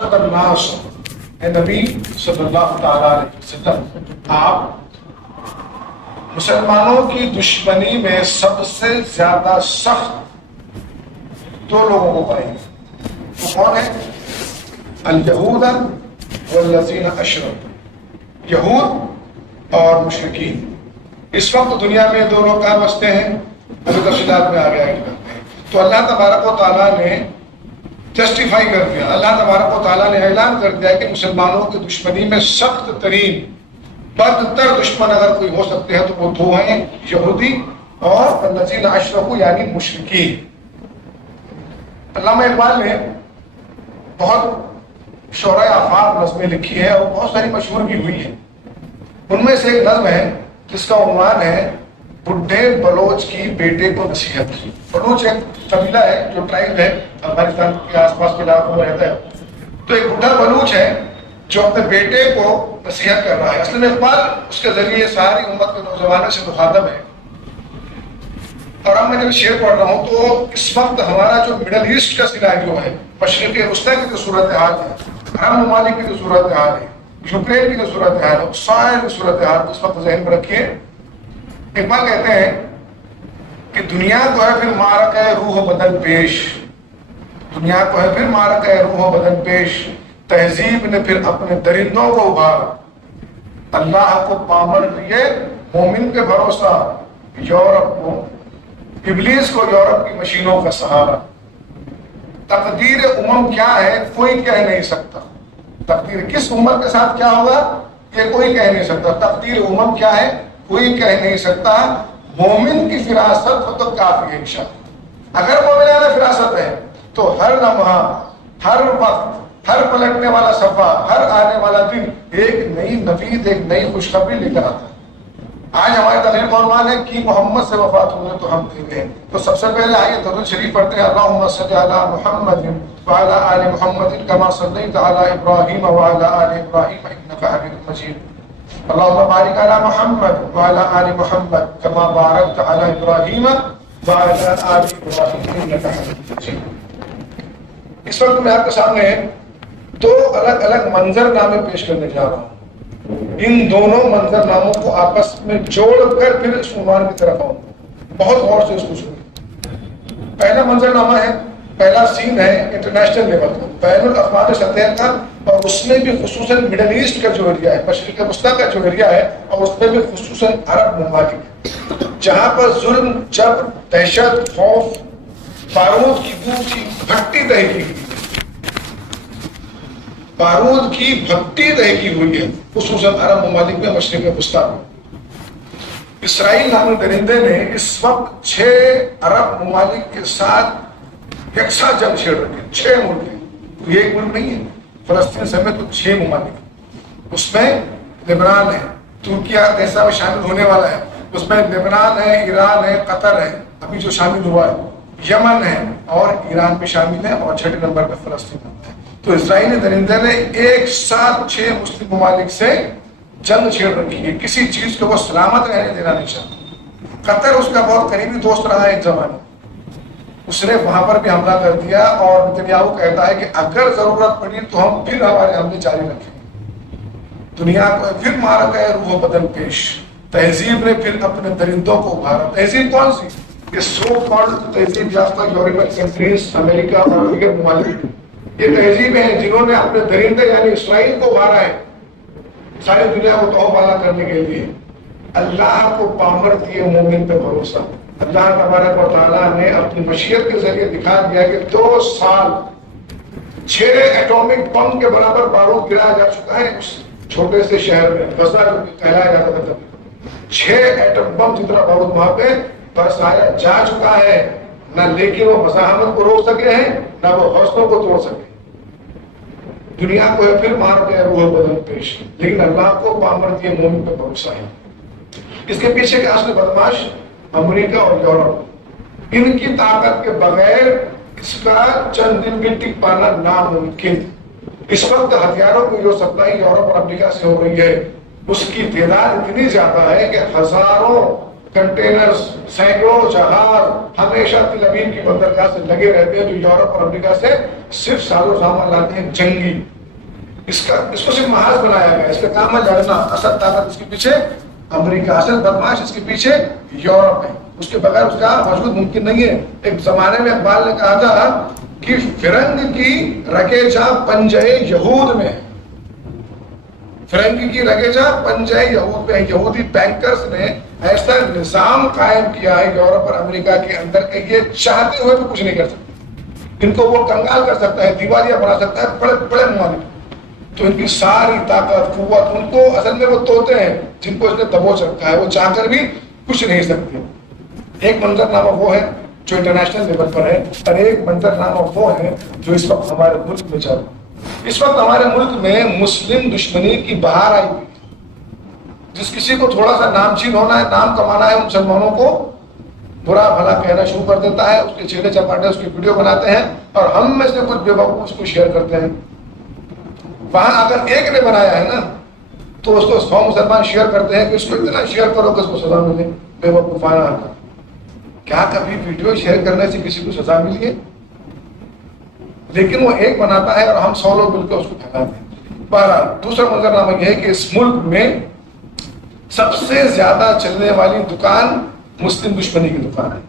الناس، اے نبی صلی اللہ تعالیٰ علیہ وسلم، آپ مسلمانوں کی دشمنی میں سب سے زیادہ سخت دو لوگوں کو پائیں گے۔ وہ کون ہے؟ الیہود والذین اشرکوا، یہود اور مشرکین۔ اس وقت دنیا میں دو لوگ کہاں بستے ہیں؟ ابھی تفصیلات میں آگے کرتے ہیں۔ تو اللہ تبارک و تعالیٰ نے جسٹیفائی کر دیا، اللہ تبارک و تعالیٰ نے اعلان کر دیا کہ مسلمانوں کی دشمنی میں سخت ترین بدتر دشمن اگر کوئی ہو سکتے ہیں تو وہ دو ہیں، یہودی اور الذین اشرکوا یعنی مشرکین۔ علامہ اقبال نے بہت شعراء آفاق نظمیں لکھی ہیں اور بہت ساری مشہور بھی ہوئی ہیں۔ ان میں سے ایک نظم ہے جس کا عنوان ہے بڈھے بلوچ کی بیٹے کو نصیحت۔ بلوچ ایک قبیلہ ہے جو ٹرائب ہے، افغانستان کے آس پاس کے علاقوں میں رہتا ہے۔ تو ایک بڈھا بلوچ ہے جو اپنے بیٹے کو نصیحت کر رہا ہے۔ اصل میں اقبال اس کے ذریعے ساری امت کے نوجوانوں سے مخاطب ہے۔ اور اب میں جب شعر پڑھ رہا ہوں تو اس وقت ہمارا جو مڈل ایسٹ کا سیناریو ہے، مشرق وسطیٰ کی جو صورتحال ہے، عرب ممالک کی جو صورتحال ہے، یوکرین کی جو صورتحال ہے، ساری صورتحال کو اس وقت ذہن میں رکھیے۔ اقبال کہتے ہیں کہ دنیا کو ہے پھر معرکہ روح و بدن پیش، دنیا کو ہے پھر معرکہ روح و بدن پیش، تہذیب نے پھر اپنے درندوں کو ابھارا، اللہ کو پامر لیے مومن کے بھروسہ، یورپ کو ابلیس کو یورپ کی مشینوں کا سہارا۔ تقدیر امم کیا ہے کوئی کہہ نہیں سکتا، تقدیر کس امت کے ساتھ کیا ہوگا یہ کوئی کہہ نہیں سکتا۔ تقدیر امم کیا ہے کوئی کہہ نہیں سکتا، مومن کی فراست ہو تو کافی ہے انشاءاللہ۔ اگر مومنانہ فراست ہے تو ہر لمحہ، ہر وقت، ہر پلٹنے والا صفحہ، ہر آنے والا دن ایک نئی نوید، ایک نئی خوشخبری لے کر آتا ہے۔ آج ہماری تقریر کا عنوان ہے کہ محمد سے وفات ہوئے تو ہم دے دیں۔ تو سب سے پہلے آئیے درود شریف پڑھتے ہیں۔ اللہم صلی علی محمد وعلی آل محمد کما صلیت علی ابراہیم وعلی آل ابراہیم انک حمید مجید۔ اللہم بارک علی محمد وعلی آل محمد کما بارکت علی ابراہیم وعلی آل ابراہیم انک حمید مجید۔ اس وقت میں آپ کے سامنے دو الگ الگ منظر نامے پیش کرنے جا رہا ہوں۔ ان دونوں منظر ناموں کو آپس میں جوڑ کر پھر اس عنوان کی طرف آؤں، بہت غور سے اس کو سنیں۔ پہلا منظر نامہ ہے، پہلا سین ہے انٹرنیشنل لیول کا، بین الاقوامی سطح کا، اور اس میں بھی خصوصاً مڈل ایسٹ کا جو ایریا ہے، مشرق وسطیٰ کا جو ایریا ہے، اور اس میں بھی خصوصاً عرب ممالک، جہاں پر ظلم، جبر، دہشت، خوف، بارود کی بو کی بھٹی دہی کی، بارود کی بھٹی دہی ہوئی ہے، خصوصاً عرب ممالک میں، مشرق وسطیٰ میں۔ اسرائیل نامی درندے نے اس وقت 6 عرب ممالک کے ساتھ یکساں جنگ چھیڑ رکھی، 6 ملک ہیں، کوئی ایک ملک نہیں ہے، فلسطین سمیت تو 6 ممالک۔ اس میں لبنان ہے، ترکیہ ایسا میں شامل ہونے والا ہے، اس میں لبنان ہے، ایران ہے، قطر ہے ابھی جو شامل ہوا ہے، یمن ہے اور ایران بھی شامل ہے، اور 6 نمبر پہ فلسطین ہے۔ تو اسرائیلی درندے نے ایک ساتھ 6 مسلم ممالک سے جنگ چھیڑ رکھی ہے، کسی چیز کو وہ سلامت رہنے دینا نہیں چاہتا۔ قطر اس کا بہت قریبی دوست رہا ہے ایک زمانے، اس نے وہاں پر بھی حملہ کر دیا، اور نتنیاہو کہتا ہے کہ اگر ضرورت پڑی تو ہم پھر ہمارے حملے جاری رکھیں گے۔ دنیا کو پھر مارکہ روح و بدن پیش، تہذیب نے پھر اپنے درندوں کو ابھارا۔ تہذیب کون سی؟ یہ سو کالڈ تہذیب یافتہ یورپین کنٹریز، امریکہ اور دیگر ممالک، یہ تہذیب ہیں جنہوں نے اپنے درندے یعنی اسرائیل کو ابھارا ہے ساری دنیا کو توبہ بالا کرنے کے لیے۔ اللہ کو پامر دیے مومن پہ بھروسہ۔ اللہ تبارک و تعالیٰ نے اپنی مشیت کے ذریعے دکھا دیا کہ 2 سال 6 ایٹامک بم کے برابر بارود گرایا جا چکا ہے اس چھوٹے سے شہر میں، غزہ جو کہلایا جاتا تھا تب۔ 6 ایٹم بم جتنا بارود وہاں پہ برسایا جا چکا ہے، نہ لیکن وہ مزاحمت کو روک سکے ہیں، نہ وہ حوصلوں کو توڑ سکے۔ دنیا کو ہے پھر مار کے روح بدن پیش، لیکن اللہ کو پامر دیے مومن پہ بھروسہ ہے۔ اس کے پیچھے کے اصل بدماش امریکہ اور یورپ، ان کی طاقت کے بغیر اس کا چند دن بھی ٹک پانا ناممکن۔ اس وقت ہتھیاروں کی جو سپلائی یورپ اور امریکہ سے ہو رہی ہے، اس کی تعداد اتنی زیادہ ہے کہ ہزاروں کنٹینر سینکڑوں جہاز ہمیشہ تل ابیب کی بندرگاہ سے لگے رہتے ہیں، جو یورپ اور امریکہ سے صرف سازو سامان لاتے ہیں جنگی. اس کو صرف محاذ بنایا گیا، اس کا کام ہے لڑنا. اصل طاقت اس کے پیچھے امریکہ، اصل بدماش اس کے پیچھے یورپ ہے. اس کے بغیر اس کا وجود ممکن نہیں ہے. ایک زمانے میں اقبال نے کہا تھا کہ فرنگ کی رگے جا پنجے یہود میں، فرنگی کی رگے جا پنجے یہود میں. یہودی بینکرز نے ایسا نظام قائم کیا ہے یورپ اور امریکہ کے اندر کہ یہ چاہتے ہوئے بھی کچھ نہیں کر سکتے. ان کو وہ کنگال کر سکتا ہے، دیوالیہ بنا سکتا ہے بڑے بڑے ممالک. تو ان کی ساری طاقت قوت، ان کو اصل میں وہ طوطے ہیں جن کو اس نے دبوچ رکھا ہے، وہ چاہ کر بھی کچھ نہیں سکتے. ایک منظرنامہ وہ ہے جو انٹرنیشنل لیول پر ہے، اور ایک منظرنامہ وہ ہے جو اس وقت ہمارے ملک میں چل رہا ہے. اس وقت ہمارے ملک میں مسلم دشمنی کی بہار آئی ہوئی. جس کسی کو تھوڑا سا نامچین ہونا ہے، نام کمانا ہے، مسلمانوں کو برا بھلا کہنا شروع کر دیتا ہے، اس کے چہرے چپاٹے اس کی ویڈیو بناتے ہیں، اور ہم میں سے کچھ بے وقوف اس کو شیئر کرتے ہیں. وہاں اگر ایک نے بنایا ہے نا تو اس کو 100 مسلمان شیئر کرتے ہیں کہ اس کو اتنا شیئر کرو کہ اس کو سزا ملے. بے وقوفانہ حرکت. کیا کبھی ویڈیو شیئر کرنے سے کسی کو سزا ملی ہے؟ لیکن وہ ایک بناتا ہے اور ہم 100 لوگ مل کے اس کو پھیلاتے ہیں. بہرحال دوسرا منظرنامہ یہ ہے کہ اس ملک میں سب سے زیادہ چلنے والی دکان مسلم دشمنی کی دکان ہے.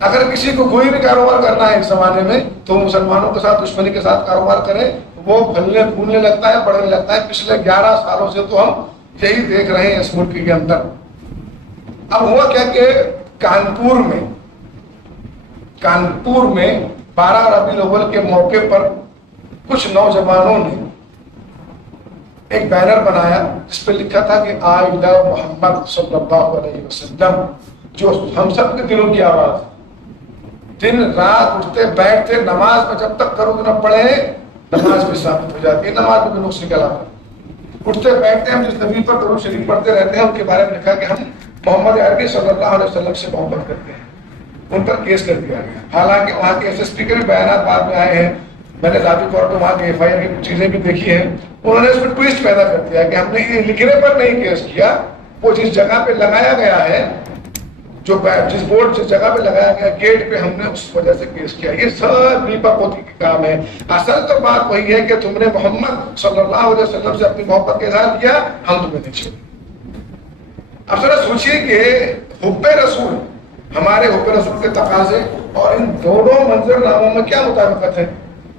اگر کسی کو کوئی بھی کاروبار کرنا ہے اس زمانے میں تو مسلمانوں کے ساتھ دشمنی کے ساتھ کاروبار کرے. وہ پھلنے پھولنے لگتا ہے، بڑھنے لگتا ہے. پچھلے 11 سالوں سے تو ہم یہی دیکھ رہے ہیں اس ملک کے اندر. اب ہوا کیا کہ کانپور میں 12 ربیع الاول کے موقع پر کچھ نوجوانوں نے ایک بینر بنایا جس پہ لکھا تھا کہ آئی لو محمد صلی اللہ علیہ وسلم، جو ہم سب کے دلوں کی آواز. دن رات اٹھتے بیٹھتے نماز میں جب تک کرو نہ پڑھے نماز بھی ثابت ہو جاتی ہے، نماز میں نقص نکل آتا ہے. اٹھتے بیٹھتے ہم جس نبی پر درود شریف پڑھتے رہتے ہیں ان کے بارے میں لکھا کہ ہم محمد عربی صلی اللہ علیہ وسلم سے محبت کرتے ہیں. ان پر کیس کر دیا گیا. حالانکہ وہاں کے ایس پی کے بھی بیانات بعد میں آئے ہیں. میں نے ذاتی طور پہ وہاں کے FIR کی کچھ چیزیں بھی دیکھی ہیں. انہوں نے اس میں ٹویسٹ پیدا کر دیا کہ ہم نے یہ لکھنے پر نہیں کیس کیا، وہ جس جگہ پہ لگایا گیا ہے، جس بورڈ جس جگہ پہ لگایا گیا گیٹ پہ، ہم نے اس وجہ سے کیس کیا. یہ سب نیپا پوتی کا کام ہے. اصل تو بات وہی ہے کہ تم نے محمد صلی اللہ علیہ وسلم سے اپنی محبت کا اظہار کیا، ہم تمہیں نہیں چھوڑیں. اب ذرا سوچیے کہ حب رسول، ہمارے حب رسول کے تقاضے اور ان دونوں منظرناموں میں کیا مطابقت ہے؟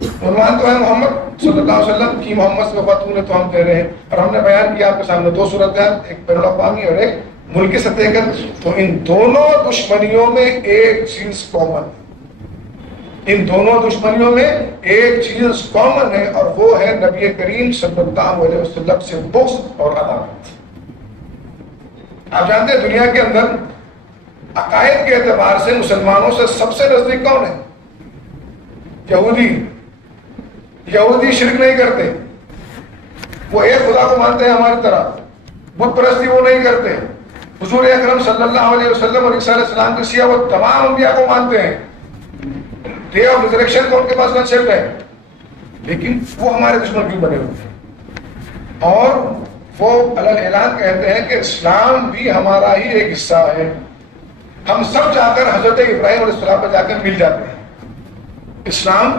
عنوان تو ہے محمد صلی اللہ علیہ وسلم کی محمد سے وفات نے تو ہم کہہ رہے ہیں، اور ہم نے بیان کیا آپ کے سامنے 2 صورتیں، ایک بین الاقوامی اور ایک ملکی سطح کا. تو ان دونوں دشمنیوں میں ایک چیز کامن ہے، ان دونوں دشمنیوں میں ایک چیز کامن ہے، اور وہ ہے نبی کریم صلی اللہ علیہ وسلم سے بغض اور عداوت. آپ جانتے ہیں دنیا کے اندر عقائد کے اعتبار سے مسلمانوں سے سب سے نزدیک کون ہے؟ یہودی شرک نہیں کرتے، وہ ایک خدا کو مانتے ہیں ہماری طرح. بت پرستی وہ نہیں کرتے. حضور اکرم صلی اللہ علیہ وسلم اور عیسیٰ علیہ السلام کے سیاہ وہ تمام انبیاء کو مانتے ہیں. ڈے آف ریزریکشن کا ان کے پاس کنسیپٹ ہے. لیکن وہ ہمارے دشمن کیوں بنے ہوئے ہیں؟ اور وہ علل اعلان کہتے ہیں کہ اسلام بھی ہمارا ہی ایک حصہ ہے. ہم سب جا کر حضرت ابراہیم علیہ السلام پر جا کر مل جاتے ہیں. اسلام،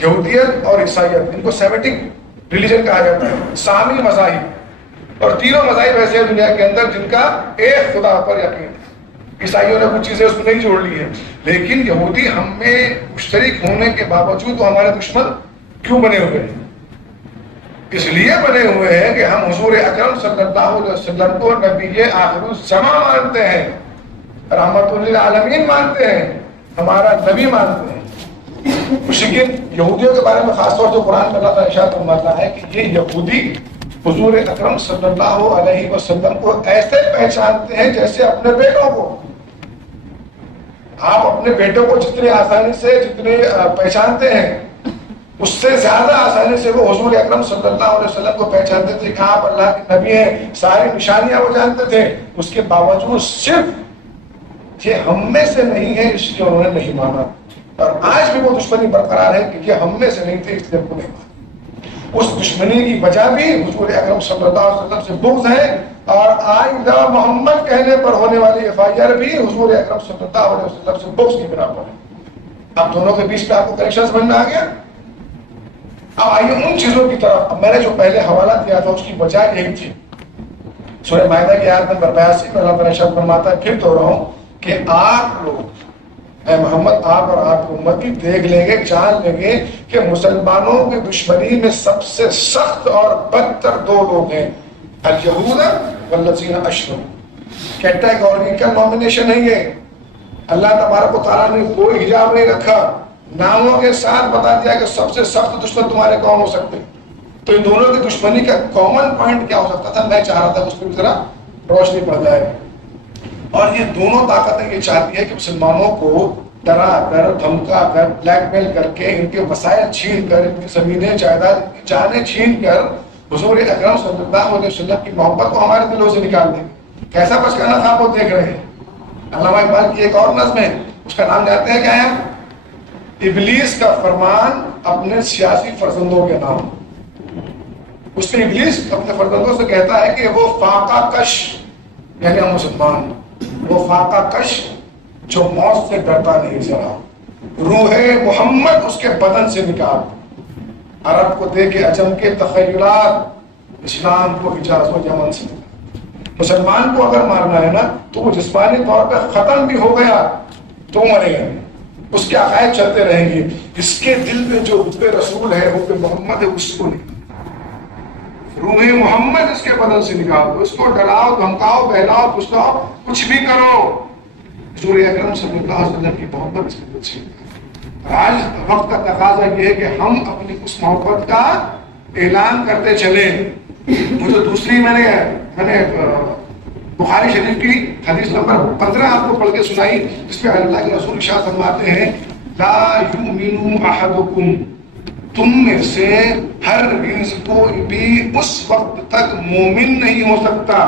یہودیت اور عیسائیت، ان کو سیمیٹک ریلیجن کہا جاتا ہے، سامی مذاہب. اور تینوں مذاہب ایسے ہیں دنیا کے اندر جن کا ایک خدا پر یقین ہے. عیسائیوں نے کچھ چیزیں اس میں نہیں جوڑ لی ہیں، لیکن یہودی ہم میں مشترک ہونے کے باوجود وہ ہمارے دشمن کیوں بنے ہوئے ہیں؟ اس لیے بنے ہوئے ہیں کہ ہم حضور اکرم صلی اللہ علیہ وسلم کو نبی آخر الزمان مانتے ہیں، رحمت للعالمین مانتے ہیں، ہمارا نبی مانتے ہیں. مشرکین یہودیوں کے بارے میں خاص طور سے قرآن میں اللہ تعالیٰ ارشاد فرماتا ہے کہ یہ یہودی حضور اکرم صلی اللہ علیہ وسلم کو ایسے پہچانتے ہیں جیسے اپنے بیٹوں کو. آپ اپنے بیٹوں کو جتنے آسانی سے جتنے پہچانتے ہیں، اس سے زیادہ آسانی سے وہ حضور اکرم صلی اللہ علیہ وسلم کو پہچانتے تھے کہ آپ اللہ کے نبی ہیں. ساری نشانیاں وہ جانتے تھے. اس کے باوجود صرف یہ ہم میں سے نہیں ہے اس لیے انہوں نے نہیں مانا. اور آج بھی وہ دشمنی برقرار ہے کہ یہ ہم میں سے نہیں تھے اس لیے ان کو نہیں مانا. اس دشمنی کی وجہ بھی حضور اکرم صلی اللہ علیہ وسلم سے بغض ہے، اور آئندہ محمد کہنے پر ہونے والی FIR بھی حضور اکرم صلی اللہ علیہ وسلم سے بغض کی بنا پر ہے۔ اب دونوں کے بیچ میں آپ کو کنیکشن سمجھ میں آ گیا؟ اب آئیے ان چیزوں کی طرف۔ اب میں نے جو پہلے حوالہ دیا تھا اس کی وجہ یہی تھی، سورہ مائدہ کی آیت نمبر 82 میں اللہ تعالیٰ ارشاد فرماتا ہے، پھر دوہراؤں رہا ہوں کہ آپ لوگ، اے محمد، آپ اور آپ کی امت بھی دیکھ لیں گے، جان لیں گے کہ مسلمانوں کی دشمنی میں سب سے سخت اور بدتر دو لوگ ہیں، الیہود والذین اشرکوا۔ کیٹیگوریکل نومینیشن ہے یہ، اللہ تبارک و تعالیٰ نے کوئی حجاب نہیں رکھا، ناموں کے ساتھ بتا دیا کہ سب سے سخت دشمن تمہارے کون ہو سکتے۔ تو ان دونوں کی دشمنی کا کامن پوائنٹ کیا ہو سکتا تھا؟ میں چاہ رہا تھا اس پہ بھی ذرا روشنی پڑ جائے۔ اور یہ دونوں طاقتیں یہ چاہتی ہے کہ مسلمانوں کو ڈرا کر، دھمکا کر، بلیک میل کر کے، ان کے وسائل چھین کر، ان کی زمینیں جائیداد، ان کی جانیں چھین کر حضور اکرم صلی اللہ علیہ وسلم کی محبت کو ہمارے دلوں سے نکال دیں۔ کیسا بچکانا تھا وہ دیکھ رہے ہیں۔ علامہ اقبال کی ایک اور نظم ہے، اس کا نام جانتے ہیں کیا ہے؟ ابلیس کا فرمان اپنے سیاسی فرزندوں کے نام۔ اس میں ابلیس اپنے فرزندوں سے کہتا ہے کہ وہ فاقہ کش، یعنی ہم مسلمان، وہ فاقہ کش جو موت سے ڈرتا نہیں ذرا، روح محمد اس کے بدن سے نکال، عرب کو دے کے عجم کے تخیلات، اسلام کو حجاز و یمن سے۔ مسلمان کو اگر مارنا ہے نا تو وہ جسمانی طور پہ ختم بھی ہو گیا تو مرے گا، اس کے عقائد چلتے رہیں گے، اس کے دل میں جو حب رسول ہے، حب محمد ہے، اس کو نہیں، روح محمد اس کے بدن سے نکال دو، اس کو ڈراؤ، دھمکاؤ، بہلاؤ، پھسلاؤ، کچھ بھی کرو، حضور اکرم صلی اللہ علیہ وسلم کی محبت اس کے دل سے نکال۔ آج وقت کا تقاضا یہ ہے کہ ہم اپنی اس محبت کا اعلان کرتے چلیں۔ مجھے دوسری میں نے بخاری شریف کی حدیث نمبر 15 آپ کو پڑھ کے سنائی، جس پہ اللہ کے رسول ارشاد فرماتے ہیں، لا یؤمن احدکم، تم میں سے ہرگز کوئی بھی اس وقت تک مومن نہیں ہو سکتا،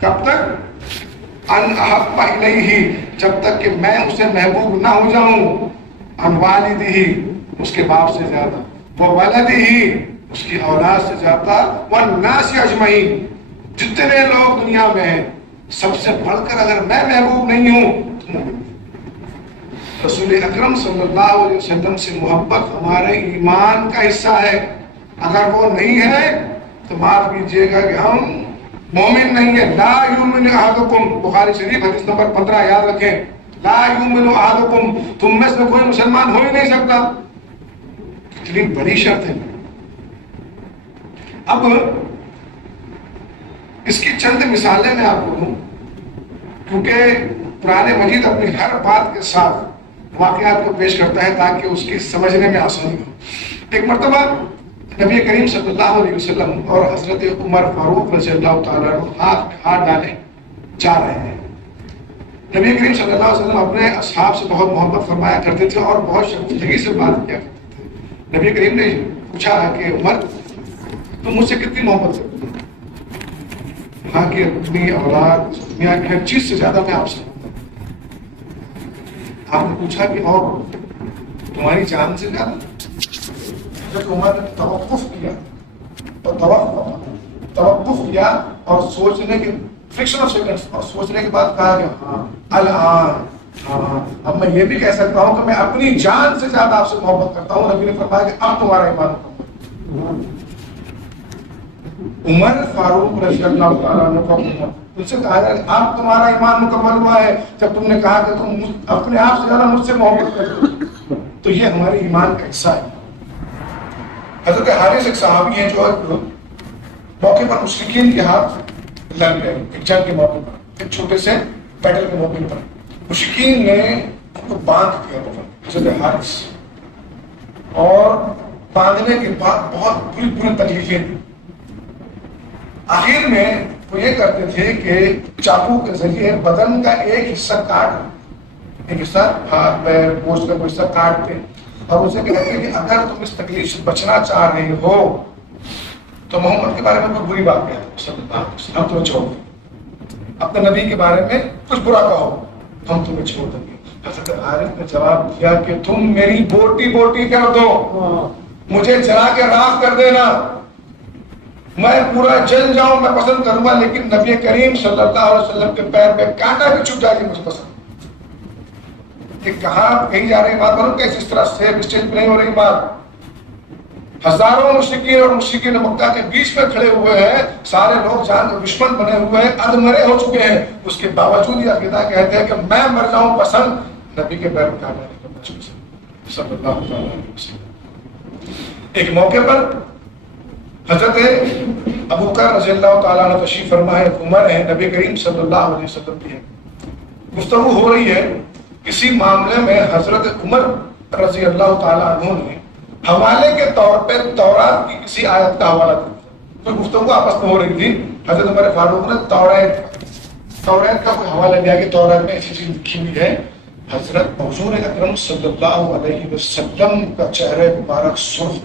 کب تک؟ ان احب الیہ، جب تک کہ میں اسے محبوب نہ ہو جاؤں، ان والدہ، اس کے باپ سے زیادہ، وہ ولدہ، اس کی اولاد سے زیادہ، والناس اجمعین، جتنے لوگ دنیا میں ہیں سب سے بڑھ کر اگر میں محبوب نہیں ہوں تو مومن۔ رسول اکرم صلی اللہ علیہ وسلم سے محبت ہمارے ایمان کا حصہ ہے، اگر وہ نہیں ہے تو معاف کیجئے گا کہ ہم مومن نہیں ہیں۔ لا یؤمن احدکم، بخاری شریف حدیث نمبر 15 یاد رکھیں، لا یؤمن احدکم، تم میں سے کوئی مسلمان ہو ہی نہیں سکتا۔ کتنی بڑی شرط ہے۔ اب اس کی چند مثالیں میں آپ کو دوں، کیونکہ قرآن مجید اپنی ہر بات کے ساتھ واقعات کو پیش کرتا ہے تاکہ اس کی سمجھنے میں آسانی ہو۔ ایک مرتبہ نبی کریم صلی اللہ علیہ وسلم اور حضرت عمر فاروق رضی اللہ تعالیٰ عنہ ہاتھ میں ہاتھ ڈالے جا رہے ہیں۔ نبی کریم صلی اللہ علیہ وسلم اپنے اصحاب سے بہت محبت فرمایا کرتے تھے اور بہت شرمندگی سے بات کیا کرتے تھے۔ نبی کریم نے پوچھا کہ عمر، تم مجھ سے کتنی محبت کرتے ہو؟ کہا کہ اپنی اولاد، دنیا کی ہر چیز سے زیادہ میں آپ سے۔ آپ نے پوچھا کہ اور تمہاری جان سے زیادہ؟ حضرت عمر نے توقف کیا اور سوچنے کے فریکشن آف سیکنڈز، اور سوچنے کے بعد کہا کہ ہاں الان، ہاں اب میں یہ بھی کہہ سکتا ہوں کہ میں اپنی جان سے زیادہ آپ سے محبت کرتا ہوں۔ نبی نے فرمایا کہ اب تمہارا ایمان مکمل۔ عمر فاروق رضی اللہ تعالیٰ عنہ کو ان سے کہا جائے اب تمہارا ایمان مکمل ہوا ہے جب تم نے کہا کہ تم اپنے آپ سے زیادہ مجھ سے محبت کرتے ہو۔ تو یہ ہمارے ایمان کا حصہ ہے۔ حضرت حارث ایک صحابی ہیں جو موقع پر مشرکین کے ہاتھ لڑ گئے، ایک جنگ کے موقع پر، ایک چھوٹے سے بیٹل کے موقع پر مشرکین نے ان کو باندھ دیا حضرت حارث، اور باندھنے کے بعد بہت بری بری تکلیفیں دی۔ آخر میں وہ یہ کرتے تھے کہ چاقو کے ذریعے بدن کا ایک حصہ کاٹ، ایک حصہ ہاتھ پیر گوشت کا کوئی حصہ کاٹتے اور اسے کہتے کہ اگر تم اس تکلیف سے بچنا چاہ رہے ہو تو محمد کے بارے میں کوئی بری بات کہتے ہم تمہیں چھوڑ دیں، اپنے نبی کے بارے میں کچھ برا کہو ہم تمہیں چھوڑ دیں گے۔ حضرت حارث نے جواب دیا کہ تم میری بوٹی بوٹی کر دو، مجھے جلا کے راکھ کر دینا، میں پورا جل جاؤں میں پسند کروں گا، لیکن نبی کریم صلی اللہ علیہ وسلم کے پیر پہ کانٹا بھی چھپ جائے مجھے پسند۔ کہ کہاں کہیں جا رہی بات کروں کہ اس طرح سے اسٹیج پہ نہیں ہو رہی بات۔ ہزاروں مشرکین اور مشرکین مکہ کے بیچ میں کھڑے ہوئے ہیں، سارے لوگ جان کے دشمن بنے ہوئے ہیں، ادمرے ہو چکے ہیں، اس کے باوجود یہ عقیدہ کہتے ہیں کہ میں مر جاؤں پسند نبی کے پیر پہ کانٹا نہیں کرنا صلی اللہ علیہ وسلم۔ ایک موقع پر حضرت ابو بکر رضی اللہ تعالیٰ عنہ تشریف فرما ہے، عمر ہے، نبی کریم صلی اللہ علیہ وسلم کی ہے، گفتگو ہو رہی ہے کسی معاملے میں۔ حضرت عمر رضی اللہ تعالیٰ عنہ نے حوالے کے طور پہ تورات کی کسی آیت کا حوالہ دیا، کوئی گفتگو آپس میں ہو رہی تھی، حضرت عمر فاروق نے توریت کا کوئی حوالہ دیا کہ تورات میں ایسی چیز لکھی ہوئی ہے۔ حضرت حضور اکرم صلی اللہ علیہ وسلم کا چہرہ مبارک سرخ،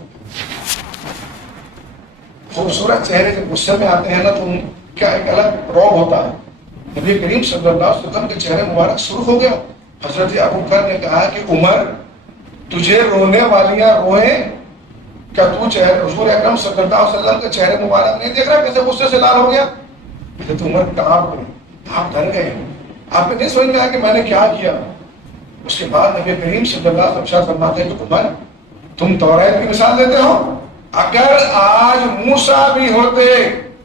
خوبصورت چہرے جب غصے میں آتے ہیں نا تو ان کا ایک الگ روب ہوتا ہے۔ نبی کریم صلی اللہ علیہ وسلم کے چہرے مبارک سرخ ہو گیا۔ حضرت ابو بکر نے کہا کہ عمر تجھے رونے والیاں روئیں، کیا تو چہرے حضور اکرم صلی اللہ علیہ وسلم کے چہرے مبارک نہیں دیکھ رہا کیسے غصے سے لال ہو گیا؟ حضرت عمر کہاں گئے، آپ ڈر گئے، آپ کو نہیں سمجھ میں آیا کہ میں نے کیا کیا؟ اس کے بعد نبی کریم صلی اللہ علیہ وسلم فرماتے ہیں کہ عمر تم توریت کی مثال دیتے ہو، اگر آج موسیٰ بھی ہوتے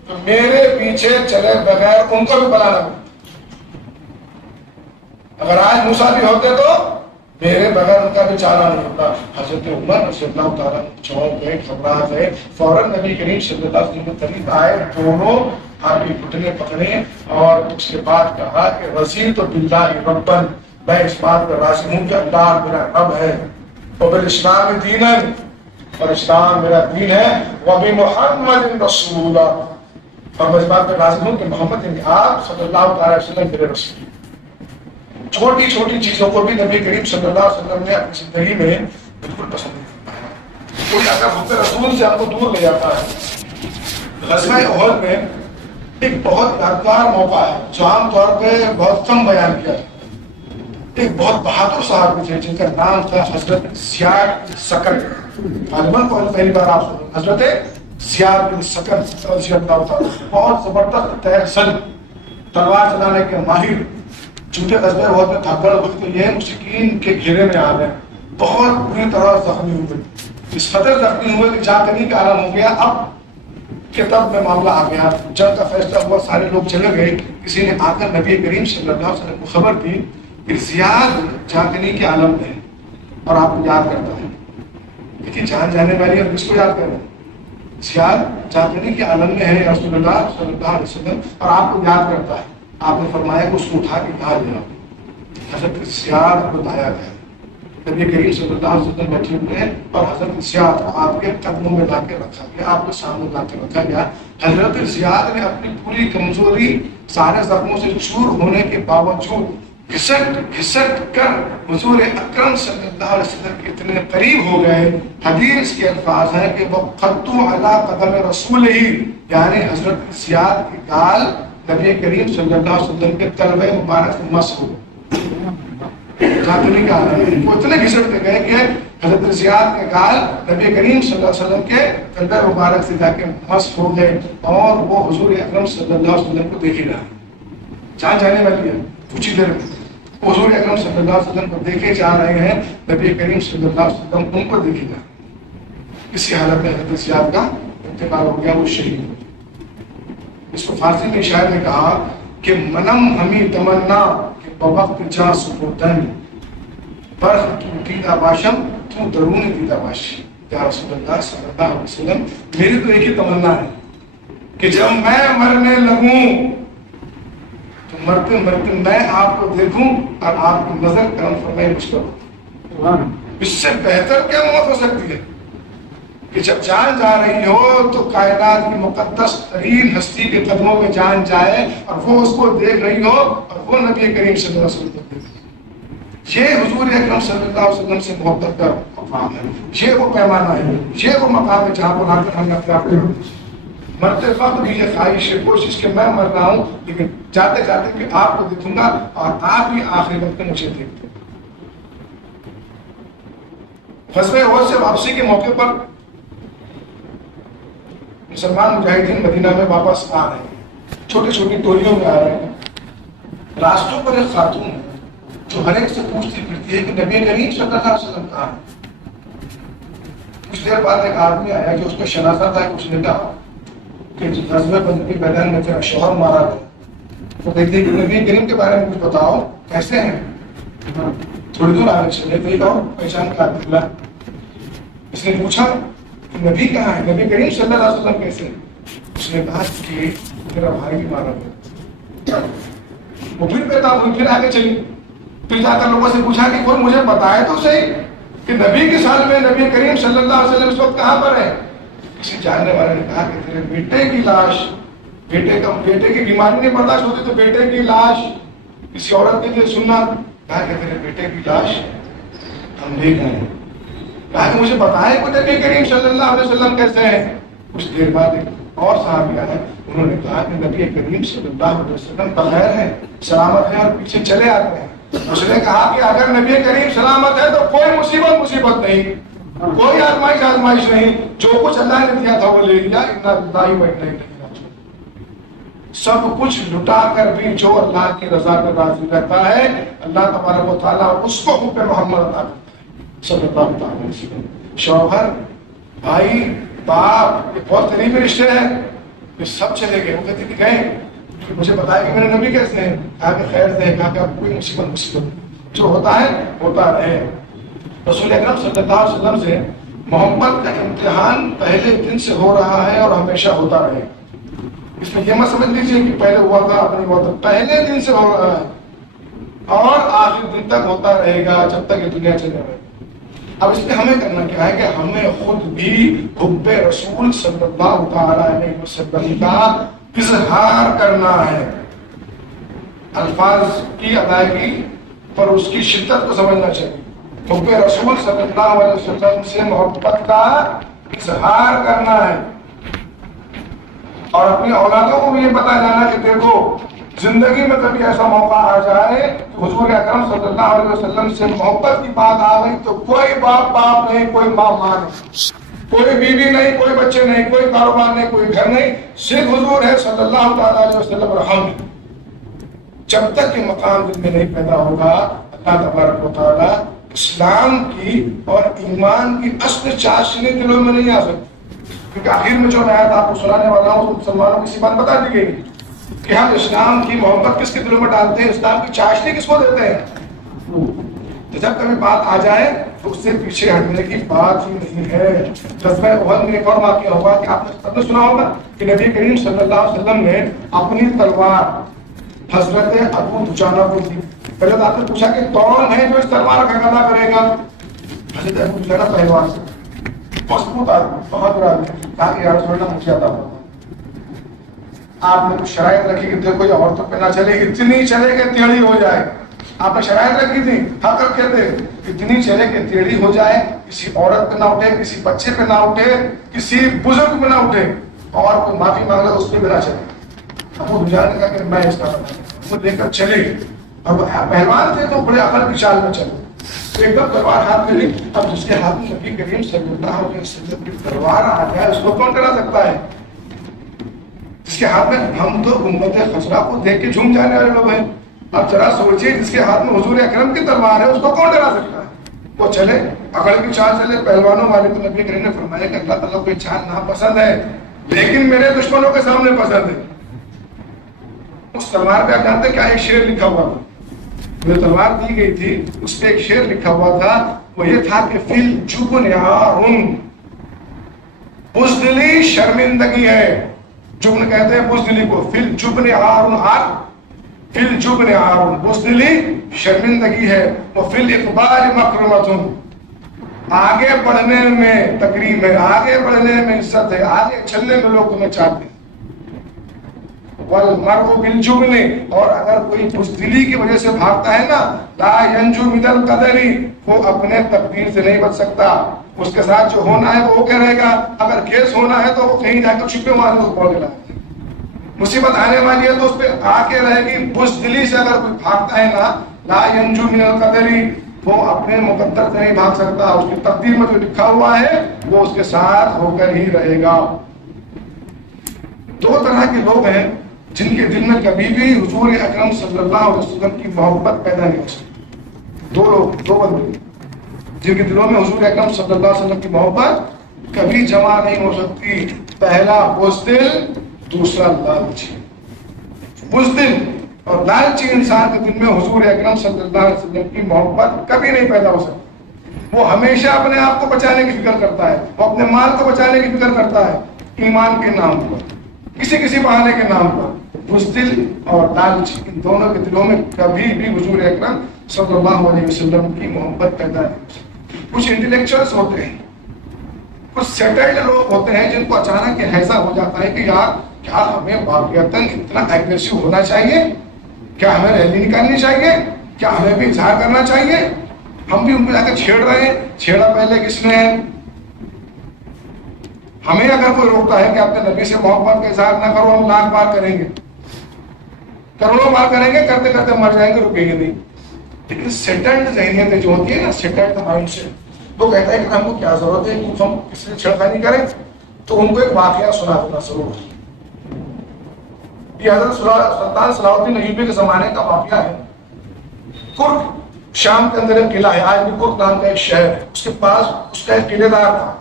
تو میرے پیچھے چلے بغیر ان کو بھی بلانا پڑتا۔ اگر آج موسیٰ بھی ہوتے تو میرے بغیر ان کا بھی چالا نہیں ہوتا۔ حضرت عمر رضی اللہ تعالیٰ چونک گئے، گھبرا گئے، فوراً نبی کریم صلی اللہ علیہ وسلم کے قریب آئے، دونوں آپ کی گھٹنے پکڑے اور اس کے بعد کہا کہ رضیت باللہ ربًا، میں اس بات پر راضی ہوں کہ اللہ میرا رب ہے، وبالاسلام دینا، اور اسلام میرا دین ہے، وبمحمد رسول، اور میں اس بات پر راضی ہوں کہ محمد یعنی آپ صلی اللہ علیہ وسلم میرے رسول۔ چھوٹی چھوٹی چیزوں کو بھی نبی کریم صلی اللہ علیہ وسلم نے اپنی زندگی میں بالکل پسند نہیں فرمایا۔ کوئی اگر حب رسول سے آپ کو دور لے جاتا ہے۔ غزوہ احد میں ایک بہت یادگار موقع ہے جو عام طور پہ بہت کم بیان کیا ہے۔ ایک بہت بہادر صحابی تھے جن کا نام تھا حضرت زیاد بن سکن، غالباً پہلی بار آپ سنیں، حضرت زیاد بن سکن رضی اللہ تعالیٰ، بہت زبردست تیر سن، تلوار چلانے کے ماہر، چونکہ غزوہ احد میں دھاگڑ ہوئی تو یہ مشرکین کے گھیرے میں آ گئے، بہت بری طرح زخمی ہوئے، اس قدر زخمی ہوئے کہ جان کنی کا عالم ہو گیا۔ اب کتاب میں معاملہ آ گیا، جنگ کا فیصلہ ہوا، سارے لوگ چلے گئے، کسی نے آ کر نبی کریم صلی اللہ علیہ وسلم کو خبر دی کہ زیاد جانکنی کے عالم میں ہے اور آپ کو یاد کرتا ہے۔ لیکن جان جانے والی اور کس کو یاد کریں؟ زیاد جانکنی کے عالم میں ہے رسول اللہ صلی اللہ علیہ وسلم، اور آپ کو یاد کرتا ہے۔ آپ نے فرمایا کہ اس کو اٹھا کے یہاں لے آؤ۔ حضرت زیاد کو لایا گیا، نبی کریم صلی اللہ علیہ وسلم بیٹھے ہوئے ہیں اور حضرت زیاد کو آپ کے قدموں میں لا کے رکھا گیا، آپ کے سامنے لا کے رکھا گیا۔ حضرت زیاد نے اپنی پوری کمزوری، سارے زخموں سے چور ہونے کے باوجود گھسٹ گھسٹ کر حضور اکرم صلی اللہ علیہ وسلم کے اتنے قریب ہو گئے۔ حدیث کے الفاظ ہیں کہ وقت علی قدم رسول ہی، یعنی حضرت زیاد کی گال نبی کریم صلی اللہ علیہ وسلم کے تلوے مبارک سے مس ہو جاتے کا، وہ اتنے گھسٹتے گئے کہ حضرت زیاد کے گال نبی کریم صلی اللہ علیہ وسلم کے تلوے مبارک سے جا کے مس ہو گئے، اور وہ حضور اکرم صلی اللہ علیہ وسلم کو دیکھ ہی رہا، جان جانے والی ہے کچھ ہی دیر میں حضور اکرم صلی اللہ علیہ وسلم کو دیکھے جا رہے ہیں، نبی کریم صلی اللہ علیہ وسلم ان کو دیکھے جا رہے ہیں۔ اسی حالت میں حضرت زیاد کا انتقال ہو گیا، وہ شہید ہو گیا۔ اس کو فارسی میں شاعر نے کہا کہ منم ہمیں تمنا کہ بوقت جا سپردن، برخ تو دیدہ باشم تو درون دیدہ باشی۔ یا رسول اللہ صلی اللہ علیہ وسلم، میری تو ایک ہی تمنا ہے کہ جب میں مرنے لگوں تو مرتے مرتے میں آپ کو دیکھوں اور آپ کی نظر کرم فرمائے مجھ پر۔ اس سے بہتر کیا موت ہو سکتی ہے کہ جب جان جا رہی ہو تو کائنات کی مقدس ترین ہستی کے قدموں میں جان جائے اور وہ اس کو دیکھ رہی ہو اور وہ نبی کریم صلی اللہ علیہ وسلم کو دیکھ رہی ہو۔ یہ حضور اکرم صلی اللہ علیہ وسلم سے محبت کا مقام ہے، یہ وہ پیمانہ ہے، یہ وہ مقام ہے جہاں پر آ کر ہم نے اپنے آپ کو مرتے وقت بھی یہ خواہش ہے، کوشش کہ میں مر رہا ہوں لیکن جاتے جاتے کہ آپ کو دیکھوں گا اور آپ بھی آخری وقت میں مجھے دیکھتے۔ غزوہ احد سے واپسی کے موقع پر مسلمان مجاہدین مدینہ میں واپس آ رہے ہیں، چھوٹی چھوٹی ٹولیوں میں آ رہے ہیں. راستوں پر ایک خاتون ہے جو ہر ایک سے پوچھتی پھرتی ہے کہ نبی کریم صلی اللہ علیہ وسلم کہاں ہے. کچھ دیر بعد ایک آدمی آیا جو اس کا شناسہ تھا. اس نے کہا کہ غزوہ بدر کے میدان میں تیرا شوہر مارا گیا. وہ کہتے ہیں کہ نبی کریم کے بارے میں کچھ بتاؤ، کیسے ہیں؟ تھوڑی دور آگے چلے تو یہ کہو پہچان کا عبداللہ. اس نے پوچھا کہ نبی کہاں ہے، نبی کریم صلی اللہ علیہ وسلم کیسے ہیں؟ اس نے کہا کہ میرا بھائی بھی مارا گیا. وہ پھر بیٹا پھر آگے چلی، پھر جا کر لوگوں سے پوچھا کہ کوئی مجھے بتائے تو صحیح کہ نبی کے سال میں نبی کریم صلی اللہ علیہ وسلم اس وقت کہاں پر ہے. کسی جاننے والے نے کہا کہ تیرے بیٹے کی لاش، بیٹے کی بیماری نہیں برداشت ہوتی تو بیٹے کی لاش کسی عورت کے لیے سننا. کہا کہ تیرے بیٹے کی لاش ہم لے گئے. کہا کہ مجھے بتائے کہ نبی کریم صلی اللہ علیہ وسلم کیسے ہیں. کچھ دیر بعد ایک اور صحابی آئے، انہوں نے کہا کہ نبی کریم صلی اللہ علیہ وسلم بخیر ہیں، سلامت ہیں، اور پیچھے چلے آتے ہیں. اس نے کہا کہ اگر نبی کریم سلامت ہے تو کوئی مصیبت نہیں، کوئی آزمائش نہیں، جو کچھ اللہ نے دیا تھا وہ لے لیا. انا للہ و انا الیہ راجعون. سب کچھ لٹا کر بھی جو اللہ کی رضا پر راضی رہتا ہے اللہ تبارک و تعالیٰ اس کو حب محمد عطا کرتا ہے صلی اللہ علیہ وسلم. شوہر، بھائی، باپ، یہ بہت قریبی رشتے ہیں. یہ سب چلے گئے. وہ کہتے کہ گئے مجھے بتایا کہ میرے نبی کیسے ہیں. کہا کہ خیر سے. کہا کہ اب کوئی مصیبت جو ہوتا ہے ہوتا رہے. رسول اکرم صلی اللہ علیہ وسلم سے محبت کا امتحان پہلے دن سے ہو رہا ہے اور ہمیشہ ہوتا رہے. اس میں یہ مت سمجھ لیجیے کہ پہلے ہوا تھا اب نہیں ہوا تھا. پہلے دن سے ہو رہا ہے اور آخر دن تک ہوتا رہے گا جب تک یہ دنیا چلے رہے. اب اس میں ہمیں کرنا کیا ہے کہ ہمیں خود بھی حب رسول صلی اللہ تعالیٰ علیہ وسلم کا اظہار کرنا ہے. الفاظ کی ادائیگی پر اس کی شدت کو سمجھنا چاہیے. حب رسول صلی اللہ علیہ وسلم سے محبت کا اظہار کرنا ہے اور اپنی اولادوں کو بھی یہ بتا جانا کہ دیکھو زندگی میں کبھی ایسا موقع آ جائے کہ حضور اکرم صلی اللہ علیہ وسلم سے محبت کی بات آ گئی تو کوئی باپ نہیں، کوئی ماں نہیں، کوئی بیوی نہیں، کوئی بچے نہیں، کوئی کاروبار نہیں، کوئی گھر نہیں، صرف حضور ہے صلی اللہ تعالیٰ علیہ وسلم اور ہم. جب تک یہ مقام دل میں نہیں پیدا ہوگا اللہ تبارک و تعالیٰ اسلام کی اور ایمان کی اصل چاشنی دلوں میں نہیں آ سکتی. کیونکہ آخر میں جو آیات آپ کو سنانے والا ہوں تو مسلمانوں کی سی بات بتا دی گئی کہ ہم اسلام کی محبت کس کے دلوں میں ڈالتے ہیں، اسلام کی چاشنی کس کو دیتے ہیں. تو جب کبھی بات آ جائے تو اس سے پیچھے ہٹنے کی بات ہی نہیں ہے. جذبہ احد میں ایک اور واقعہ ہوا کہ آپ نے سنا ہوگا کہ نبی کریم صلی اللہ علیہ وسلم نے اپنی تلوار حضرت ابو دجانہ کو دی. پہلے تو آپ نے پوچھا کہ کون ہے جو اس تلوار کا قضا کرے گا. حضرت ابو دجانہ پہلوان سے مضبوط آدمی، بہت بڑا آدمی، کہا کہ یا رسول اللہ مجھے عطا فرمائیں. آپ نے کچھ شرائط رکھی کہ دیکھو یہ عورتوں پہ نہ چلے، اتنی چلے کہ ٹیڑھی ہو جائے. آپ نے شرائط رکھی تھی، حق کہتے اتنی چلے کہ ٹیڑھی ہو جائے، کسی عورت پہ نہ اٹھے، کسی بچے پہ نہ اٹھے، کسی بزرگ پہ نہ اٹھے، اور کوئی معافی مانگ لے اس پہ بھی نہ چلے. ابو دجانہ نے کہا کہ میں اس کا وہ لے کر چلے. اب پہلوان تھے تو بڑے عقل کی چال میں چلے. ایک دم تلوار ہاتھ میں لی. اب جس کے ہاتھ میں نبی کریم صلی اللہ علیہ وسلم کی تلوار آ جائے اس کو کون ڈرا سکتا ہے. جس کے ہاتھ میں ہم تو امت خسرا کو دیکھ کے جھوم جانے والے لوگ ہیں. اب ذرا سوچیے جس کے ہاتھ میں حضور اکرم کی تلوار ہے اس کو کون ڈرا سکتا ہے. وہ چلے عقل کی چال چلے. پہلوانوں والے تو نبی کریم نے فرمایا کہ اللہ تعالیٰ کو یہ چال ناپسند ہے لیکن میرے دشمنوں کے سامنے پسند ہے. اس تلوار پہ آپ جانتے کیا ایک شعر لکھا ہوا تھا. جو تلوار دی گئی تھی اس پہ ایک شعر لکھا ہوا تھا. وہ یہ تھا کہ فی الجبن عار، بزدلی شرمندگی ہے. جبن کہتے ہیں بزدلی کو. فی الجبن عار، فی الجبن عار، بزدلی شرمندگی ہے. وہ فی الاقبال مکرمۃ، آگے بڑھنے میں تکریم ہے، آگے بڑھنے میں عزت ہے، آگے چلنے میں لوگ تمہیں چاہتے ہیں. والمرء بالجبن، اور اگر کوئی بزدلی کی وجہ سے بھاگتا ہے نا، لا ینجو من القدر، وہ اپنے تقدیر سے نہیں بچ سکتا. اس کے ساتھ جو ہونا ہے وہ کیا رہے گا. اگر کیس ہونا ہے تو وہ کہیں جا کے چھپے مارنے کو پڑ گیا. مصیبت آنے والی ہے تو اس پہ آ کے رہے گی. بزدلی سے اگر کوئی بھاگتا ہے نا، لا ینجو من القدر، وہ اپنے مقدر سے نہیں بھاگ سکتا. اس کی تقدیر میں جو لکھا ہوا ہے وہ اس کے ساتھ ہو کر ہی رہے گا. دو طرح کے لوگ ہیں جن کے دل میں کبھی بھی حضور اکرم صلی اللہ علیہ وسلم کی محبت پیدا نہیں ہو سکتی. دو لوگ، دو بندے جن کے دلوں میں حضور اکرم صلی اللہ علیہ وسلم کی محبت کبھی جمع نہیں ہو سکتی. پہلا بزدل، دوسرا لالچی. بزدل اور لالچی انسان کے دل میں حضور اکرم صلی اللہ علیہ وسلم کی محبت کبھی نہیں پیدا ہو سکتی. وہ ہمیشہ اپنے آپ کو بچانے کی فکر کرتا ہے، وہ اپنے مال کو بچانے کی فکر کرتا ہے، ایمان کے نام پر، کسی بہانے کے نام پر. بزدل اور لالچی، ان دونوں کے دلوں میں کبھی بھی حضور اکرم صلی اللہ علیہ وسلم کی محبت پیدا نہیں ہو سکتی. کچھ انٹلیکچوئلس ہوتے ہیں، کچھ سیٹلڈ لوگ ہوتے ہیں جن کو اچانک یہ حیثہ ہو جاتا ہے کہ یار کیا ہمیں واقعتاً اتنا ایگریسو ہونا چاہیے، کیا ہمیں ریلی نکالنی چاہیے، کیا ہمیں بھی اظہار کرنا چاہیے. ہم بھی ان کو جا کر چھیڑ رہے ہیں. چھیڑا پہلے کس نے؟ ہمیں اگر کوئی روکتا ہے کہ اپنے نبی سے محبت کا اظہار نہ کرو، ہم لاکھ بار کریں گے، کروڑوں بار کریں گے، کرتے کرتے مر جائیں گے، رکیں گے نہیں. لیکن سیٹلڈ ذہنیتیں جو ہوتی ہے نا، سیٹلڈ مائنڈ سے، وہ کہتا ہے کہ ہم کو کیا ضرورت ہے کہ ہم کسی سے چھڑخانی کریں. تو ان کو ایک واقعہ سنا دینا ضرور. یہ حضرت سلطان صلاح الدین ایوبی کے زمانے کا واقعہ ہے. کرک شام کے اندر ایک قلعہ ہے، آج بھی کرک نام کا ایک شہر ہے. اس کے پاس اس کا ایک قلعے دار تھا،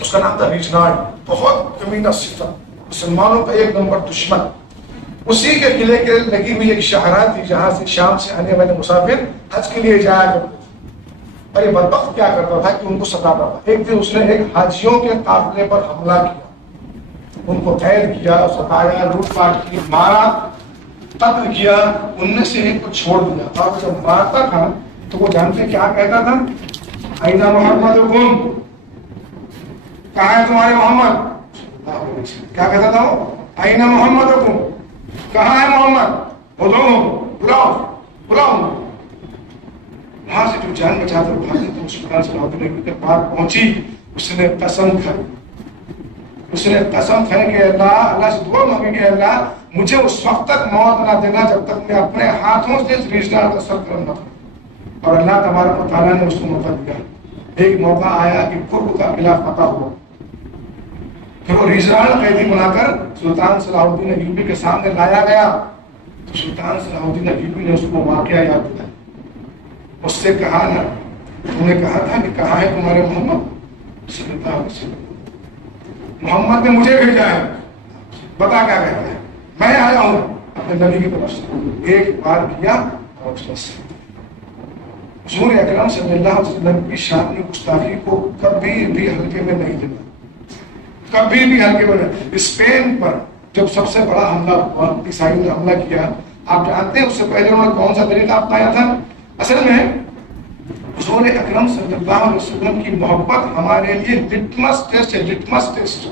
اس کا نام تھا ریجنارڈ. بہت کمینہ صفت، مسلمانوں کا ایک نمبر دشمن. اسی کے قلعے کے لگی ہوئی ایک شاہراہ تھی جہاں سے شام سے آنے والے مسافر حج کے لیے جایا کرتے تھے. اور یہ بدبخت کیا کرتا تھا کہ ان کو ستاتا تھا. ایک دن اس نے ایک حاجیوں کے قافلے پر حملہ کیا، ان کو قید کیا، ستایا، لوٹ پاٹ کی، مارا، قتل کیا. ان میں سے ایک کو چھوڑ دیا. اور جب مارتا تھا تو وہ جانتے کیا کہتا تھا؟ اینا محمدکم، کہاں ہے تمہارے محمد؟ کیا کہتا تھا وہ؟ اینا محمدکم، کہاں ہے محمد؟ بلاؤ بلاؤ. وہاں سے جو جان بچا کر بھاگے تو سلطان صلاح الدین ایوبی کے پاس پہنچی. اس نے قسم کھائی، اس نے قسم کھائی کہ اللہ سے دعا مانگی کہ اللہ مجھے اس وقت تک موت نہ دینا جب تک میں اپنے ہاتھوں سے اس ریجنارڈ کا سر قلم نہ کروں. اور اللہ تبارک و تعالیٰ نے اس کو موقع دیا. ایک موقع آیا کہ کرب کا قلعہ فتح ہوا. پھر وہ ریجنارڈ قیدی بنا کر سلطان صلاح الدین ایوبی کے سامنے لایا گیا. تو سلطان صلاح الدین ایوبی نے اس کو واقعہ یاد دلایا. اس سے کہا نا، انہوں نے کہا تھا کہ کہاں ہے تمہارے محمد صلی اللہ علیہ وسلم؟ محمد نے مجھے بھیجا ہے، بتا کیا کہتا ہے؟ میں آیا ہوں اپنے نبی کی طرف سے. ایک بار کیا اور بس. حضور اکرم صلی اللہ علیہ وسلم کی شان گستاخی کو کبھی بھی ہلکے میں نہیں لینا، کبھی بھی ہلکے میں نہیں. اسپین پر جب سب سے بڑا حملہ ہوا، عیسائیوں نے حملہ کیا، آپ جانتے ہیں اس سے پہلے انہوں نے کون سا طریقہ اپنایا تھا؟ اصل میں حضور اکرم صلی اللہ علیہ وسلم کی محبت ہمارے لیے لٹمس ٹیسٹ ہے. لٹمس ٹیسٹ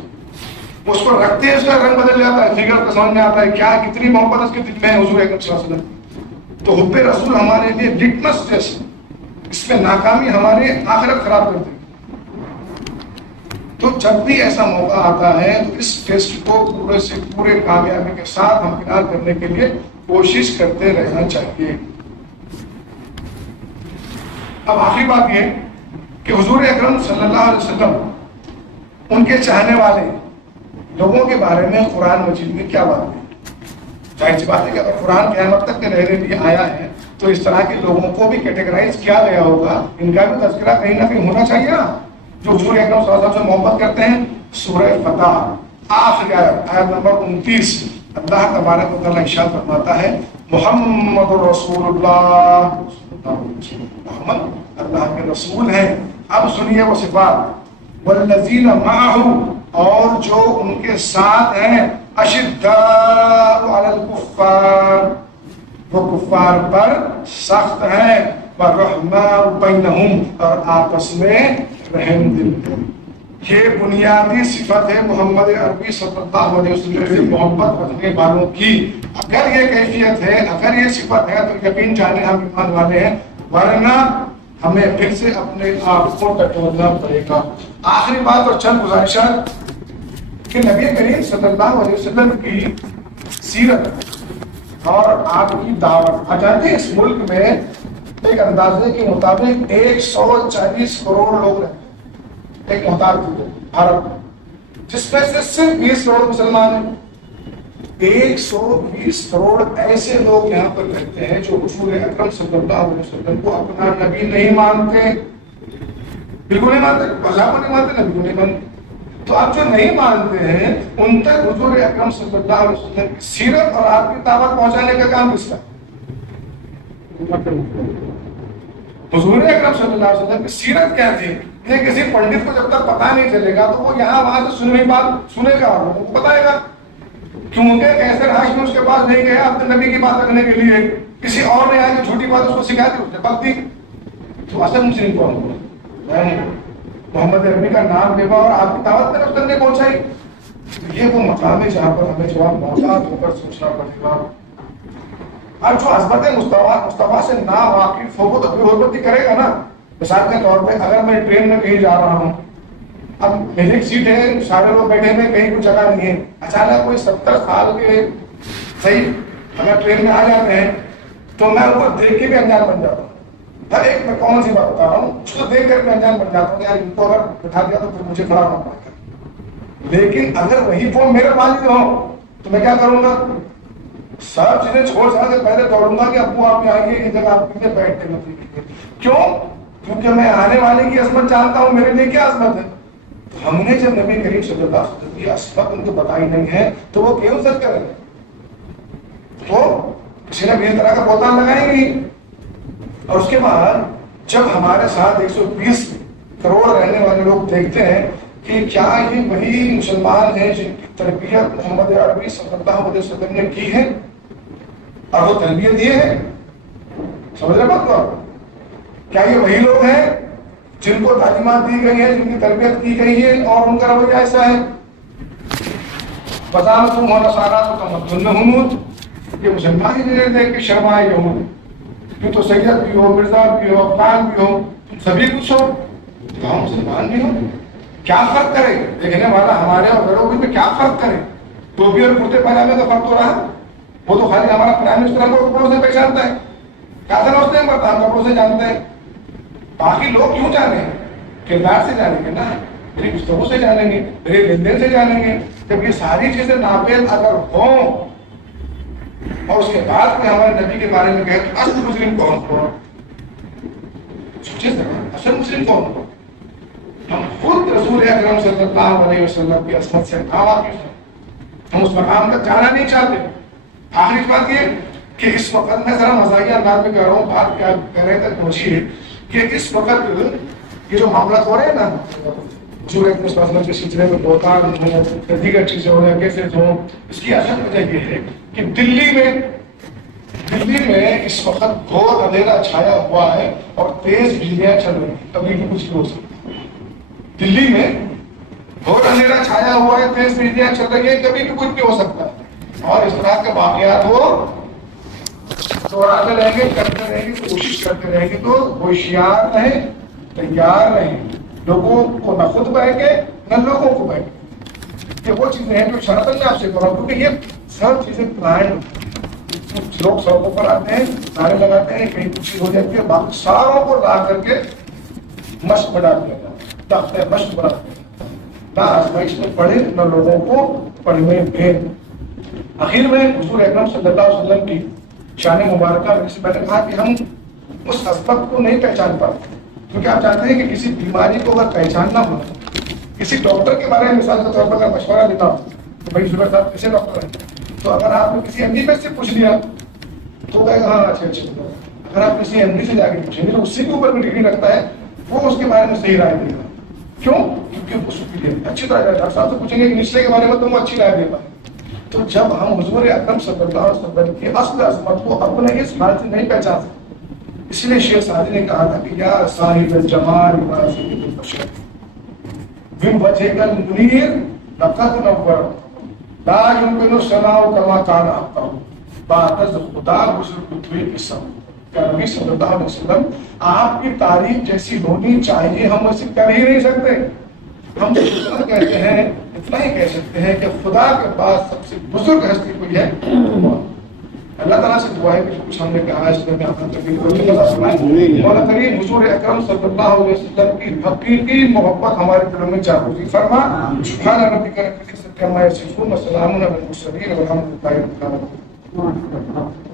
اس کو رکھتے ہیں، اس کا رنگ بدل جاتا ہے، فگر کو سمجھ میں آتا ہے کیا کتنی محبت اس کے دل میں ہے حضور اکرم صلی اللہ علیہ وسلم. تو حب رسول ہمارے لیے لٹمس ٹیسٹ، اس میں ناکامی ہماری آخرت خراب کرتی ہے. تو جب بھی ایسا موقع آتا ہے تو اس ٹیسٹ کو پورے سے پورے کامیابی کے ساتھ ہمکنار کرنے کے لیے کوشش کرتے رہنا چاہیے. اب آخری بات یہ کہ حضور اکرم صلی اللہ علیہ وسلم، ان کے چاہنے والے لوگوں کے بارے میں قرآن مجید میں کیا بات ہے؟ ظاہر سی بات ہے کہ اگر قرآن قیامت تک کے رہنے لیے آیا ہے تو اس طرح کے لوگوں کو بھی کیٹیگرائز کیا گیا ہوگا. ان کا بھی تذکرہ کہیں نہ کہیں ہونا چاہیے نا، جو حضور اکرم صلی اللہ علیہ وسلم سے محبت کرتے ہیں. سورہ فتح آخری آیت نمبر 29 اللہ تبارک و تعالیٰ ارشاد فرماتا ہے محمد رسول اللہ، محمد اللہ کے رسول ہیں. اب سنیے وہ صفات، والذین معہ، اور جو ان کے ساتھ ہیں، اشداء علی الکفار، وہ کفار پر سخت ہیں، والرحماء بینہم، اور آپس میں رحم دل ہیں. یہ بنیادی صفت ہے محمد عربی صلی اللہ علیہ وسلم سے محبت رکھنے والوں کی. اگر یہ کیفیت ہے، اگر یہ صفت ہے تو یقین جانے ہم ایمان والے ہیں، ورنہ ہمیں پھر سے اپنے آپ کو ٹٹولنا پڑے گا. آخری بات اور چند گزارشات کہ نبی کریم صلی اللہ علیہ وسلم کی سیرت اور آپ کی دعوت. آپ جانتے ہیں اس ملک میں ایک اندازے کے مطابق 140 کروڑ لوگ رہتے ہیں، ایک محتاط عرب، جس میں سے صرف 20 کروڑ مسلمان ہیں. 120 کروڑ ایسے لوگ یہاں پر رہتے ہیں جو حضور اکرم صلی اللہ علیہ وسلم کو اپنا نبی نہیں مانتے، بالکل نہیں مانتے، اللہ کو نہیں مانتے، نبی کو نہیں مانتے۔ تو آپ جو نہیں مانتے ہیں ان تک حضور اکرم صلی اللہ علیہ وسلم کی سیرت اور آپ کی دعوت پہنچانے کا کام کس کا؟ حضور اکرم صلی اللہ علیہ وسلم کی سیرت کیا تھی؟ یہ کسی پنڈت کو جب تک پتا نہیں چلے گا تو وہ یہاں وہاں سے سنی بات سنے گا اور لوگوں کو بتائے گا، کیونکہ کیسے ہاشمی اس کے پاس نہیں گیا اپنے نبی کی بات رکھنے کے لیے، کسی اور نے آ کے جھوٹی بات اس کو سکھا دی، اس نے بک دی۔ تو اصل مسلم کون ہوا؟ محمد عربی کا نام لیوا اور آپ کی دعوت میں اس نے پہنچائی۔ یہ وہ مقام ہے جہاں پر ہمیں جواب محتاط ہو کر سوچنا پڑے گا۔ اب جو عظمت مصطفیٰ سے نا واقف ہو وہ تو بے حرمتی کرے گا نا۔ مثال کے طور پہ اگر میں ٹرین میں کہیں جا رہا ہوں، اب میری ایک سیٹ ہے، سارے لوگ بیٹھے ہیں، کہیں کوئی جگہ نہیں ہے، اچانک کوئی 70 سال کے صحیح اگر ٹرین میں آ جاتے ہیں تو میں ان کو دیکھ کے بھی انجان بن جاتا ہوں۔ ہر ایک میں کون سی بات بتا رہا ہوں، اس کو دیکھ کر میں انجان بن جاتا ہوں، یار ان کو اگر بٹھا دیا تو پھر مجھے کھڑا ہونا پڑے گا۔ لیکن اگر وہی وہ میرے والد ہوں تو میں کیا کروں گا؟ سب چیزیں چھوڑ چھاڑ کے پہلے دوڑوں گا کہ ابو آپ آئیے یہ جگہ آپ کے لیے بیٹھ کے نہ۔ کیوں؟ کیونکہ میں آنے والے کی عظمت جانتا ہوں، میرے لیے کیا عظمت ہے۔ ہم نے جب نبی کریم صلی اللہ علیہ وسلم کی عظمت ان کو بتائی نہیں ہے تو وہ کیوں سر کریں گے؟ تو کسی نے بھی اس طرح کا بہتان لگائیں گے۔ اور اس کے بعد جب ہمارے ساتھ 120 کروڑ رہنے والے لوگ دیکھتے ہیں کہ کیا یہ وہی مسلمان ہیں جن کی تربیت محمد عربی صلی اللہ علیہ وسلم نے کی ہے اور وہ تربیت یہ ہے، سمجھ رہے بات کو؟ کیا یہ وہی لوگ ہیں جن کو تعلیمات دی گئی ہیں، جن کی تربیت کی گئی ہے اور ان کا رویہ ایسا ہے؟ بتا تم ہونا سارا تو تمدن میں ہوں، یہ مسلمان ہی نہیں دیکھ کے شرمائے ہوں، تو تو سید بھی ہو، مرزا بھی ہو، افغان بھی ہو، تم سبھی کچھ ہو، تو ہم مسلمان بھی ہو۔ کیا فرق کرے دیکھنے والا ہمارے اور غیروں میں کیا فرق کرے؟ ٹوپی اور کرتے پائجامے کا فرق تو رہا، وہ تو خالی ہمارا پرائم منسٹر ہم کو کپڑوں سے پہچانتا ہے، کیا سمجھتے ہیں پڑتا ہم کپڑوں سے جانتے ہیں۔ باقی لوگ کیوں جانے ہیں؟ کردار سے جانیں گے نا، میری گفتگو سے جانیں گے، میرے لین دین سے جانیں گے۔ جب یہ ساری چیزیں ناپید اگر ہوں اور اس کے بعد میں ہمارے نبی کے بارے میں کہے تو اصل مسلم کون ہو؟ سوچے ذرا، اصل مسلم کون ہو؟ ہم خود رسول اکرم صلی اللہ علیہ وسلم کی عصمت سے ناواقف ہیں، ہم اس مقام تک جانا نہیں چاہتے۔ آخری بات یہ کہ اس وقت میں ذرا مزاحیہ انداز میں کہہ رہا ہوں، بات کیا کہہ رہے تک پہنچیے کہ اس وقت یہ جو معاملات ہو رہے ہیں نا، حضور اکرم صلی اللہ علیہ وسلم کے سلسلے میں بہتان ہوں، دیگر چیزیں ہوں یا کیسز ہوں، اس کی اصل وجہ یہ ہے کہ دلی میں اس وقت گھور اندھیرا چھایا ہوا ہے اور تیز بجلیاں چل رہی ہیں، کبھی بھی کچھ بھی ہو سکتا ہے۔ دلی میں گھور اندھیرا چھایا ہوا ہے، تیز بجلیاں چل رہی ہیں، کبھی بھی کچھ بھی ہو سکتا ہے، اور اس طرح کے واقعات وہ دوہراتے رہیں گے، کرتے رہیں گے، کوشش کرتے رہیں گے۔ تو ہوشیار رہیں، تیار رہیں، لوگوں کو نہ خود بہکے نہ لوگوں کو بہکے۔ یہ وہ چیزیں ہیں جو شرطن میں آپ سے کروں، کیونکہ یہ سب چیزیں پلانڈ، لوگ سڑکوں پر آتے ہیں، نعرے لگاتے ہیں، کہیں کچھ ہو جاتی ہے، باقی ساروں کو لا کر کے مشق بنا دیا جاتا ہے، مشق بنا دیا، نہ آزمائش میں پڑھے نہ لوگوں کو پڑھنے دیں۔ آخر میں حضور اکرم صلی اللہ علیہ وسلم کی شان مبارکہ جیسے میں نے کہا کہ ہم اس عظمت کو نہیں پہچان پاتے، کیونکہ آپ جانتے ہیں کہ کسی بیماری کو اگر پہچاننا ہو، کسی ڈاکٹر کے بارے میں مثال کے طور پر اگر مشورہ دینا ہو تو بھائی زبیر صاحب کیسے ڈاکٹر ہیں، تو اگر آپ نے کسی ایم ڈی سے پوچھ لیا تو کہے گا ہاں اچھا اچھا۔ اگر آپ کسی ایم ڈی سے جا کے پوچھیں گے تو اسی کے اوپر بھی ڈگری رکھتا ہے، وہ اس کے بارے میں صحیح رائے دے گا۔ کیوں؟ کیونکہ وہ سپیریئر اچھی طرح ڈاکٹر صاحب سے پوچھیں گے کہ نچلے کے بارے میں تو وہ اچھی رائے دے پائے۔ تو جب ہم حضور اکرم صلی اللہ علیہ وسلم کی اصل عظمت کو اپنے اس حال سے نہیں پہچان سکتے، اس لیے شیخ سعدی نے کہا تھا کہ یا صاحب الجمال ما سید البشر من وجهك المنیر لقد نور لا يمكن الثناء كما كان حقا بعد خدا بزرگ رتبے کی سب۔ کہ نبی صلی اللہ علیہ وسلم آپ کی تعریف جیسی ہونی چاہیے ہم اسے کر ہی نہیں سکتے۔ ہم اتنا کہتے ہیں، اتنا ہی کہہ سکتے ہیں کہ خدا کے پاس سب سے بزرگ ہستی کوئی ہے۔ اللہ تعالیٰ سے دعا ہے کہ جو کچھ ہم نے کہا ہے اس میں اپنا تقریر مولا کریم حضور اکرم صلی اللہ علیہ وسلم کی حقیقی محبت ہمارے دلوں میں جاگزی فرما۔ سبحان ربک رب العزت كما يصفون وسلام على المرسلين والحمد لله رب العالمين.